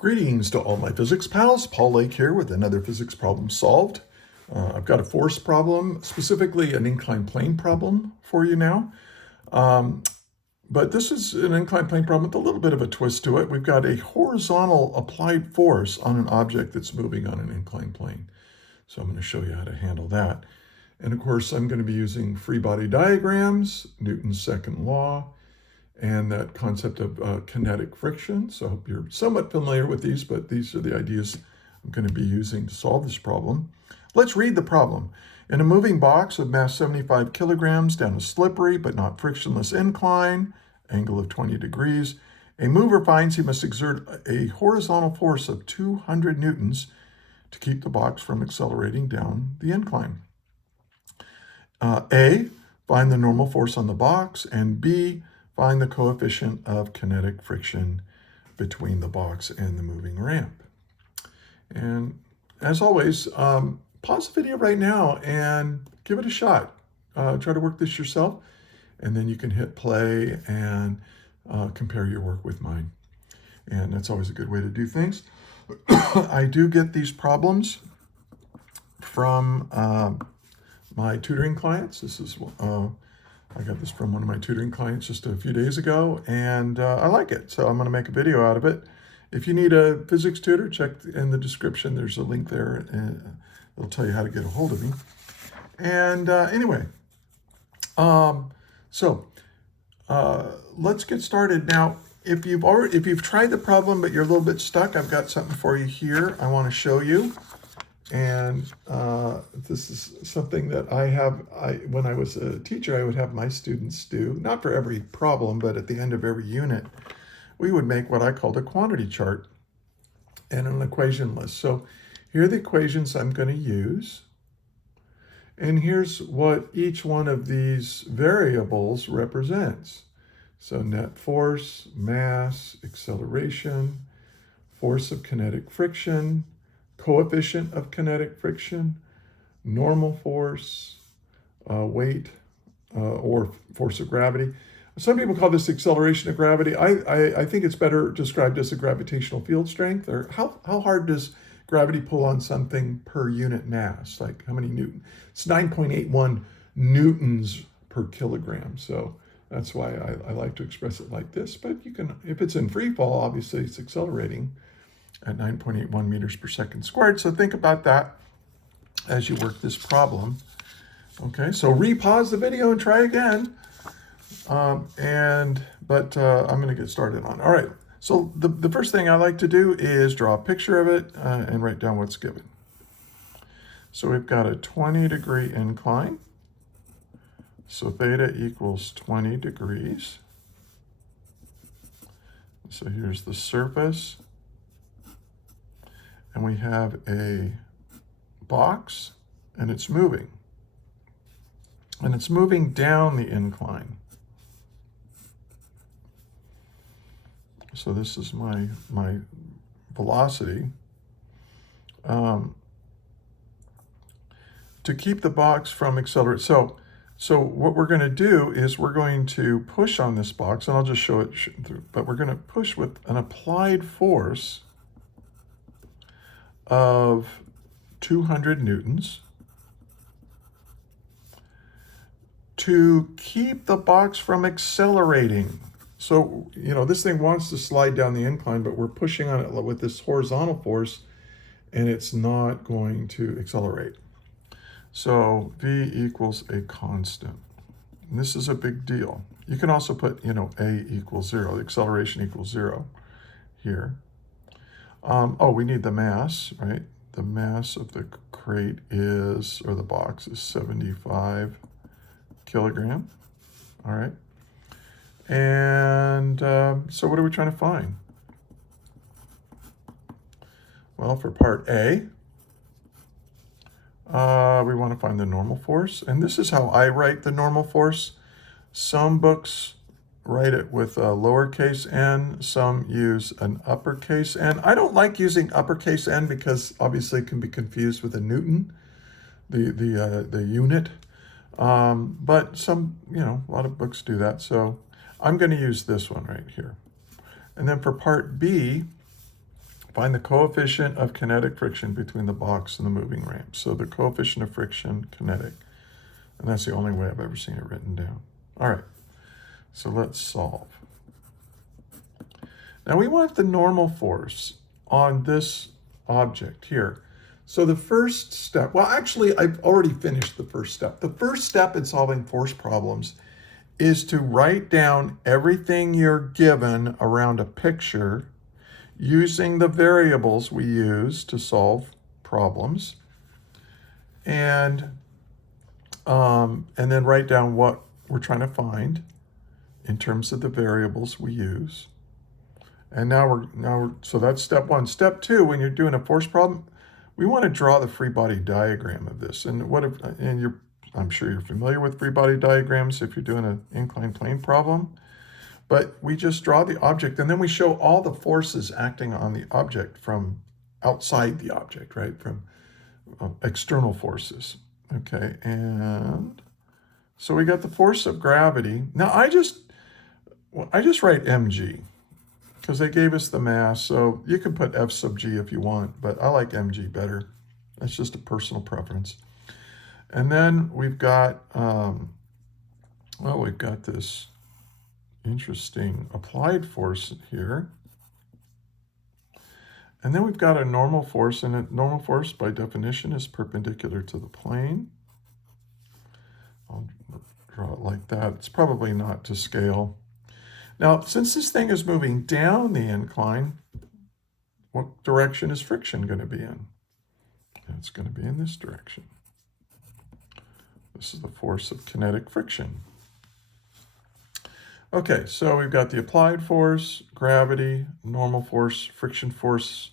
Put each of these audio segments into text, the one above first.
Greetings to all my physics pals. Paul Lake here with another physics problem solved. I've got a force problem, specifically an inclined plane problem for you now. But this is an inclined plane problem with a little bit of a twist to it. We've got a horizontal applied force on an object that's moving on an inclined plane. So I'm going to show you how to handle that. And of course, I'm going to be using free body diagrams, Newton's second law, and that concept of kinetic friction. So I hope you're somewhat familiar with these, but these are the ideas I'm going to be using to solve this problem. Let's read the problem. In a moving box of mass 75 kilograms down a slippery but not frictionless incline, angle of 20 degrees, a mover finds he must exert a horizontal force of 200 newtons to keep the box from accelerating down the incline. A, find the normal force on the box, and B, find the coefficient of kinetic friction between the box and the moving ramp. And as always, pause the video right now and give it a shot. Try to work this yourself, and then you can hit play and compare your work with mine. And that's always a good way to do things. I do get these problems from my tutoring clients. This is I got this from one of my tutoring clients just a few days ago, and I like it, so I'm going to make a video out of it. If you need a physics tutor, check in the description. There's a link there, and it'll tell you how to get a hold of me. And anyway, let's get started. Now, if you've tried the problem but you're a little bit stuck, I've got something for you here I want to show you. And this is something that when I was a teacher, I would have my students do, not for every problem, but at the end of every unit, we would make what I called a quantity chart and an equation list. So here are the equations I'm going to use. And here's what each one of these variables represents. So net force, mass, acceleration, force of kinetic friction, coefficient of kinetic friction, normal force, weight, or force of gravity. Some people call this acceleration of gravity. I think it's better described as a gravitational field strength, or how hard does gravity pull on something per unit mass? Like how many newtons? It's 9.81 newtons per kilogram. So that's why I like to express it like this. But you can, if it's in free fall, obviously it's accelerating at 9.81 meters per second squared. So think about that as you work this problem. Okay, so repause the video and try again. I'm going to get started on it. All right, so the first thing I like to do is draw a picture of it and write down what's given. So we've got a 20-degree incline. So theta equals 20 degrees. So here's the surface. And we have a box, and it's moving. And it's moving down the incline. So this is my velocity. To keep the box from accelerating. So what we're going to do is we're going to push on this box, and I'll just show it through, but we're going to push with an applied force of 200 newtons to keep the box from accelerating. So, this thing wants to slide down the incline, but we're pushing on it with this horizontal force, and it's not going to accelerate. So V equals a constant. And this is a big deal. You can also put, A equals 0, the acceleration equals 0 here. We need the mass, right? The mass of the crate or the box is 75 kilogram. All right. And so what are we trying to find? Well, for part A, we want to find the normal force. And this is how I write the normal force. Some books write it with a lowercase n, some use an uppercase n. I don't like using uppercase n because obviously it can be confused with a Newton, the unit. But some, a lot of books do that. So I'm going to use this one right here. And then for part B, Find the coefficient of kinetic friction between the box and the moving ramp. So the coefficient of friction, kinetic. And that's the only way I've ever seen it written down. All right, so let's solve. Now we want the normal force on this object here. So the first step, well, actually, I've already finished the first step. The first step in solving force problems is to write down everything you're given around a picture using the variables we use to solve problems, and then write down what we're trying to find in terms of the variables we use. And now we're so that's step one. Step two, when you're doing a force problem, we want to draw the free body diagram of this. And I'm sure you're familiar with free body diagrams if you're doing an inclined plane problem. But we just draw the object, and then we show all the forces acting on the object from outside the object, right? From external forces. Okay, and so we got the force of gravity. Now I just write mg because they gave us the mass. So you can put F sub g if you want, but I like mg better. That's just a personal preference. And then we've got, we've got this interesting applied force here. And then we've got a normal force, and a normal force by definition is perpendicular to the plane. I'll draw it like that. It's probably not to scale. Now, since this thing is moving down the incline, what direction is friction going to be in? It's going to be in this direction. This is the force of kinetic friction. Okay, so we've got the applied force, gravity, normal force, friction force.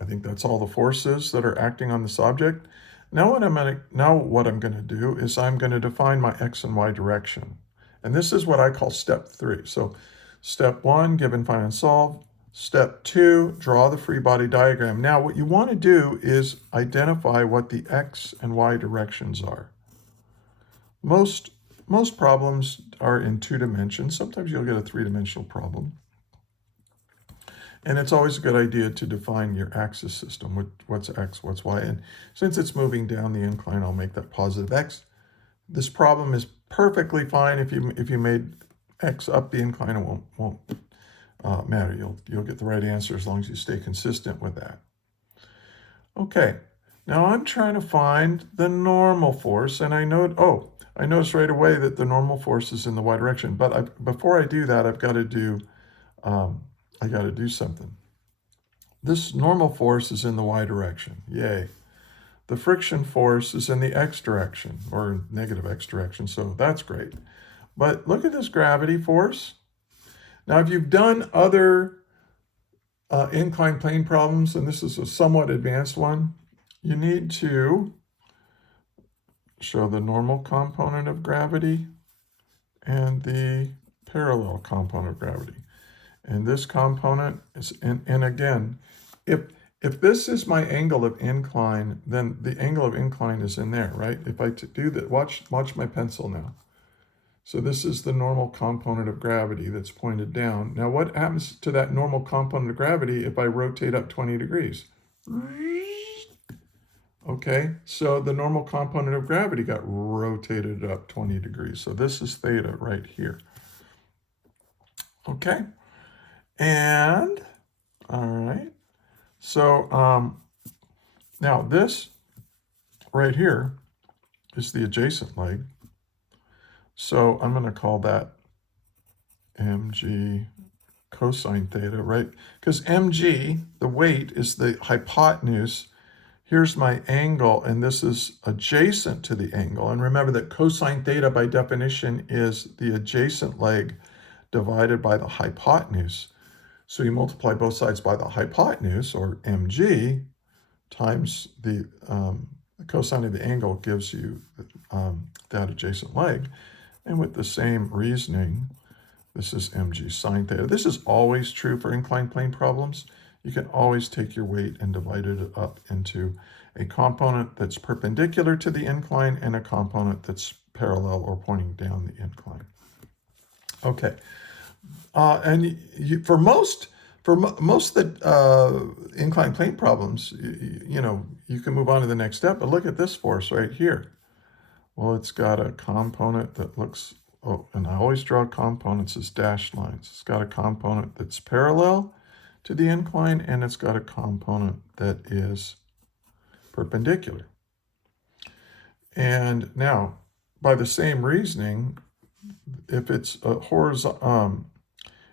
I think that's all the forces that are acting on this object. Now what I'm going to do is I'm going to define my x and y direction. And this is what I call step 3. So step 1, given, find, and solve. Step 2, draw the free body diagram. Now what you want to do is identify what the x and y directions are. Most problems are in 2 dimensions. Sometimes you'll get a 3-dimensional problem. And it's always a good idea to define your axis system. What's x, what's y? And since it's moving down the incline, I'll make that positive x. This problem is perfectly fine if you made x up the incline. It won't matter. You'll get the right answer as long as you stay consistent with that. Okay, now I'm trying to find the normal force, and I noticed right away that the normal force is in the y direction. But before I do that, I've got to do something. This normal force is in the y direction. Yay. The friction force is in the x direction, or negative x direction, so that's great. But look at this gravity force. Now, if you've done other inclined plane problems, and this is a somewhat advanced one, you need to show the normal component of gravity and the parallel component of gravity. And this component is, and again, if this is my angle of incline, then the angle of incline is in there, right? If I do that, watch my pencil now. So this is the normal component of gravity that's pointed down. Now what happens to that normal component of gravity if I rotate up 20 degrees? Okay, so the normal component of gravity got rotated up 20 degrees. So this is theta right here. Okay, and all right. So now this right here is the adjacent leg. So I'm going to call that mg cosine theta, right? Because mg, the weight, is the hypotenuse. Here's my angle, and this is adjacent to the angle. And remember that cosine theta, by definition, is the adjacent leg divided by the hypotenuse. So you multiply both sides by the hypotenuse, or mg, times the cosine of the angle gives you that adjacent leg. And with the same reasoning, this is mg sine theta. This is always true for inclined plane problems. You can always take your weight and divide it up into a component that's perpendicular to the incline and a component that's parallel or pointing down the incline. Okay, and for most For most of the inclined plane problems, you know, you can move on to the next step, but look at this force right here. Well, it's got a component that looks, oh, and I always draw components as dashed lines. It's got a component that's parallel to the incline, and it's got a component that is perpendicular. And now, by the same reasoning, if it's a horizontal,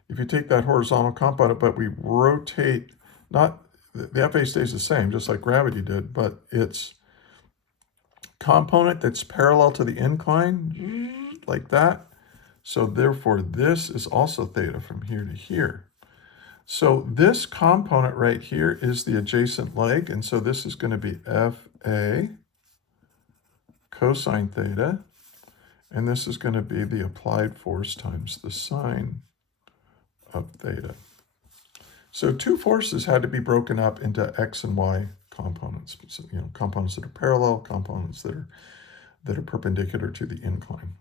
if you take that horizontal component, but we rotate, not, the FA stays the same, just like gravity did, but it's component that's parallel to the incline, like that. So therefore, this is also theta from here to here. So this component right here is the adjacent leg, and so this is going to be FA cosine theta, and this is going to be the applied force times the sine of theta. So two forces had to be broken up into x and y components. So, you know, components that are parallel, components that are perpendicular to the incline.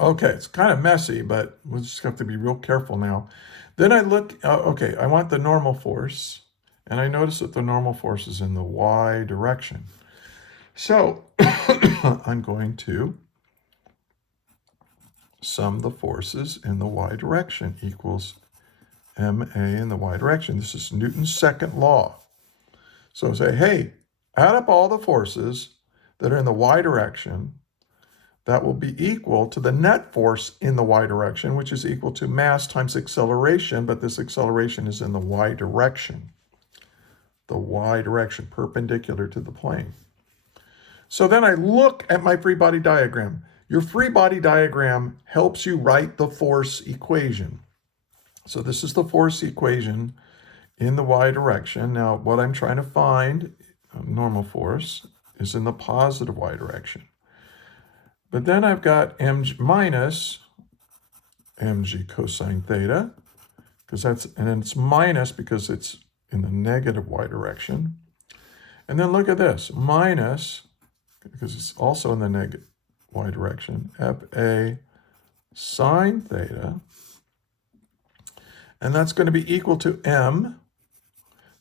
Okay, it's kind of messy, but we'll just have to be real careful now. Then I look, okay, I want the normal force, and I notice that the normal force is in the y direction. So I'm going to sum the forces in the y direction equals ma in the y direction. This is Newton's second law. So say, hey, add up all the forces that are in the y direction. That will be equal to the net force in the y direction, which is equal to mass times acceleration, but this acceleration is in the y direction. The y direction, perpendicular to the plane. So then I look at my free body diagram. Your free body diagram helps you write the force equation. So this is the force equation in the y direction. Now, what I'm trying to find, normal force, is in the positive y direction. But then I've got mg minus mg cosine theta, because that's, and then it's minus because it's in the negative y direction. And then look at this, minus, because it's also in the negative y direction, fa sine theta, and that's going to be equal to m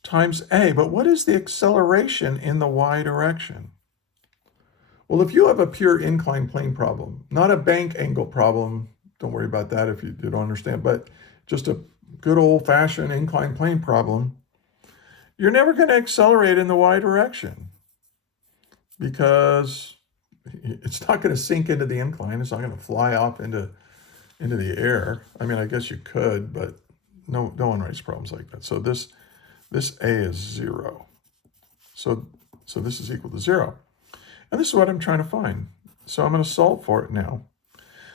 times a. But what is the acceleration in the y direction? Well, if you have a pure inclined plane problem, not a bank angle problem, don't worry about that if you don't understand, but just a good old-fashioned inclined plane problem, you're never going to accelerate in the y direction because it's not going to sink into the incline. It's not going to fly off into the air. I mean, I guess you could, but no one writes problems like that. So this a is 0. So this is equal to 0. And this is what I'm trying to find. So I'm going to solve for it now.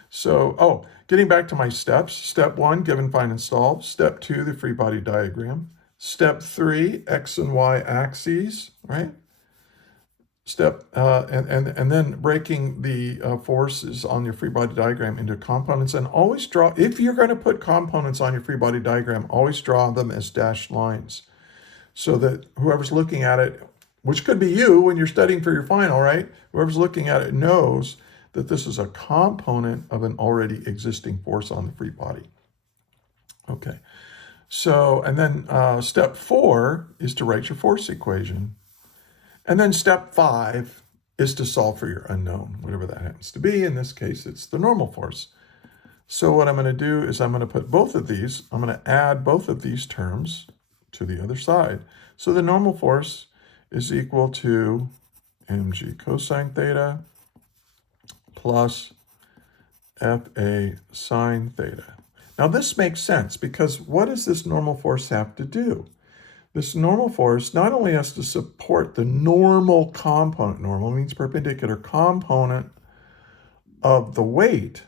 So, getting back to my steps. Step 1, given, find, and solve. Step 2, the free body diagram. Step 3, x and y axes, right? Step, and then breaking the forces on your free body diagram into components. And always draw, if you're going to put components on your free body diagram, always draw them as dashed lines, so that whoever's looking at it, which could be you when you're studying for your final, right? Whoever's looking at it knows that this is a component of an already existing force on the free body. Okay, so, and then step 4 is to write your force equation. And then step 5 is to solve for your unknown, whatever that happens to be. In this case, it's the normal force. So what I'm going to do is I'm going to put both of these, I'm going to add both of these terms to the other side. So the normal force is equal to mg cosine theta plus fa sine theta. Now this makes sense because what does this normal force have to do? This normal force not only has to support the normal component, normal means perpendicular component of the weight,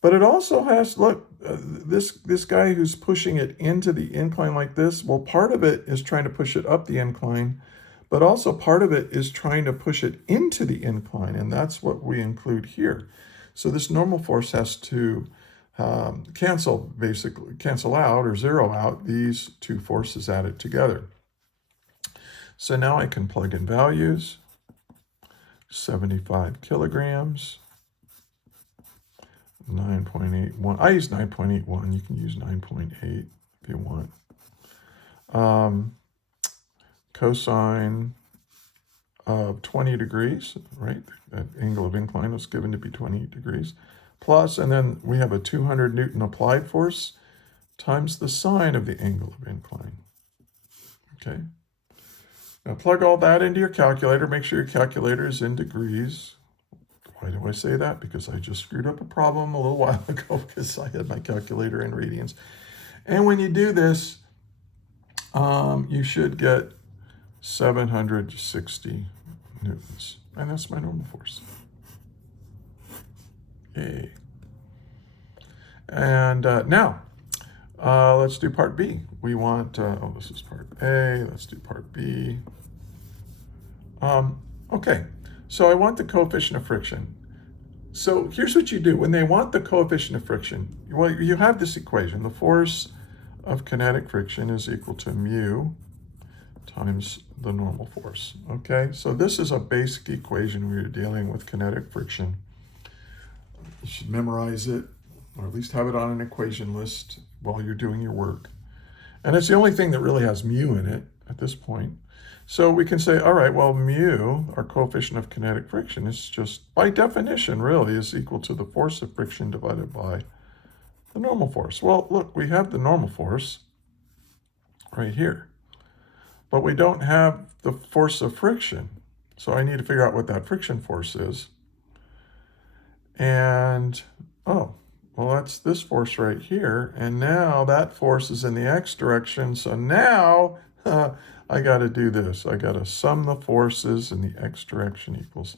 but it also has, look, this guy who's pushing it into the incline like this, well, part of it is trying to push it up the incline, but also part of it is trying to push it into the incline, and that's what we include here. So this normal force has to cancel out or zero out these two forces added together. So now I can plug in values, 75 kilograms, 9.81. I use 9.81. You can use 9.8 if you want. cosine of 20 degrees, right? That angle of incline was given to be 20 degrees. Plus, and then we have a 200 Newton applied force times the sine of the angle of incline. Okay. Now plug all that into your calculator. Make sure your calculator is in degrees. Why do I say that? Because I just screwed up a problem a little while ago because I had my calculator in radians. And when you do this, you should get 760 newtons. And that's my normal force. Yay. And now, let's do part B. We want, this is part A. Let's do part B. Okay, so I want the coefficient of friction. So here's what you do. When they want the coefficient of friction, well, you have this equation. The force of kinetic friction is equal to mu times the normal force. Okay, so this is a basic equation when you're dealing with kinetic friction. You should memorize it, or at least have it on an equation list while you're doing your work. And it's the only thing that really has mu in it at this point. So we can say, all right, well, mu, our coefficient of kinetic friction, is just, by definition, really, is equal to the force of friction divided by the normal force. Well, look, we have the normal force right here, but we don't have the force of friction. So I need to figure out what that friction force is. And, oh, well, that's this force right here. And now that force is in the x direction. So now I got to do this. I got to sum the forces in the x direction equals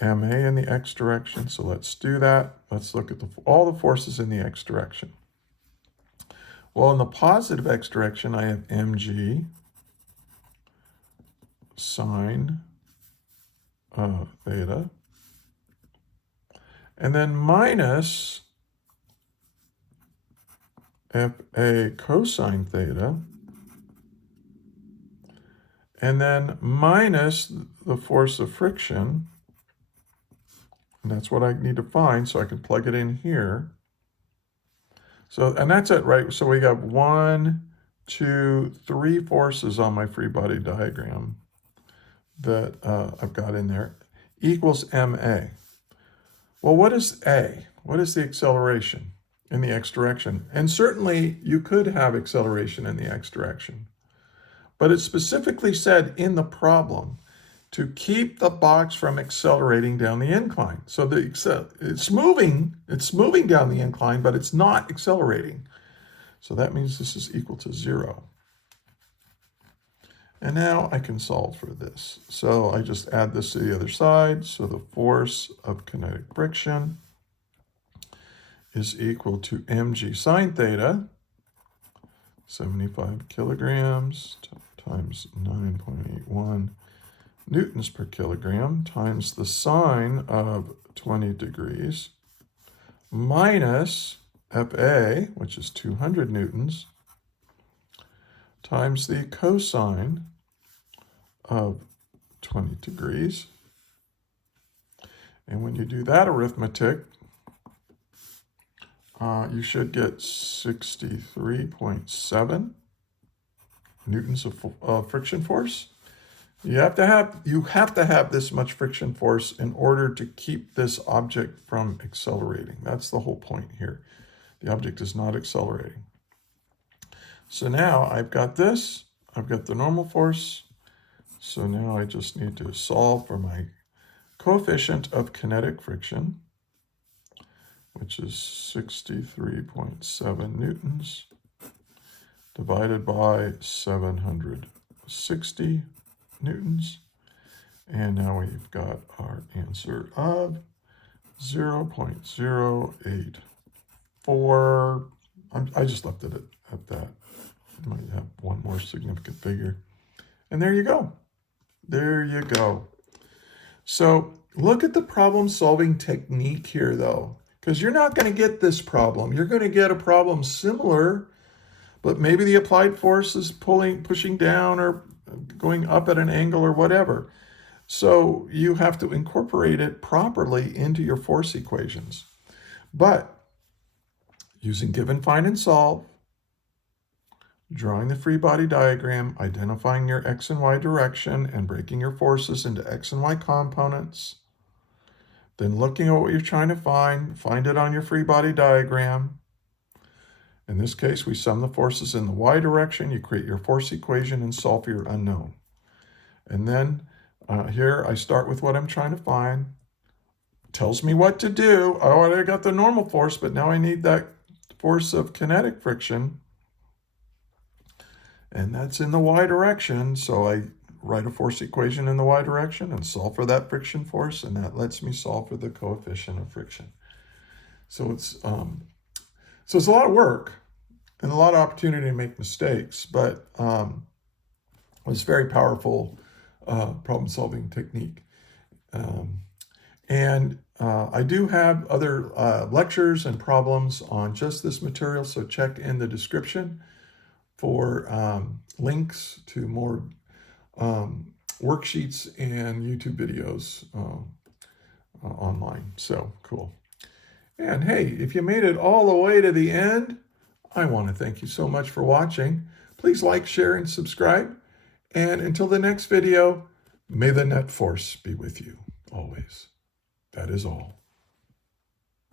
ma in the x direction. So let's do that. Let's look at all the forces in the x direction. Well, in the positive x direction, I have mg sine theta. And then minus fa cosine theta. And then minus the force of friction. And that's what I need to find, so I can plug it in here. So, and that's it, right? So we got 1, 2, 3 forces on my free body diagram that I've got in there, equals ma. Well, what is a? What is the acceleration in the x direction? And certainly you could have acceleration in the x direction. But it specifically said in the problem to keep the box from accelerating down the incline. So it's moving down the incline, but it's not accelerating. So that means this is equal to 0. And now I can solve for this. So I just add this to the other side. So the force of kinetic friction is equal to mg sine theta, 75 kilograms times 9.81 newtons per kilogram times the sine of 20 degrees minus Fa, which is 200 newtons, times the cosine of 20 degrees. And when you do that arithmetic, you should get 63.7 newtons of friction force. You have to have this much friction force in order to keep this object from accelerating. That's the whole point here. The object is not accelerating. So now I've got this, I've got the normal force. So now I just need to solve for my coefficient of kinetic friction, which is 63.7 newtons divided by 760 newtons. And now we've got our answer of 0.084. I just left it at that. I might have one more significant figure. And there you go. There you go. So look at the problem solving technique here though, because you're not going to get this problem. You're going to get a problem similar, but maybe the applied force is pushing down or going up at an angle or whatever. So you have to incorporate it properly into your force equations. But using given, find, and solve, drawing the free body diagram, identifying your X and Y direction, and breaking your forces into X and Y components. Then looking at what you're trying to find it on your free body diagram. In this case, we sum the forces in the Y direction, you create your force equation and solve for your unknown. And then here I start with what I'm trying to find. Tells me what to do. I already got the normal force, but now I need that force of kinetic friction. And that's in the Y direction, so I write a force equation in the Y direction and solve for that friction force, and that lets me solve for the coefficient of friction. So it's a lot of work and a lot of opportunity to make mistakes, but it was a very powerful problem-solving technique. I do have other lectures and problems on just this material, so check in the description for links to more worksheets and YouTube videos online. So cool. And hey, if you made it all the way to the end, I want to thank you so much for watching. Please like, share, and subscribe. And until the next video, may the net force be with you always. That is all.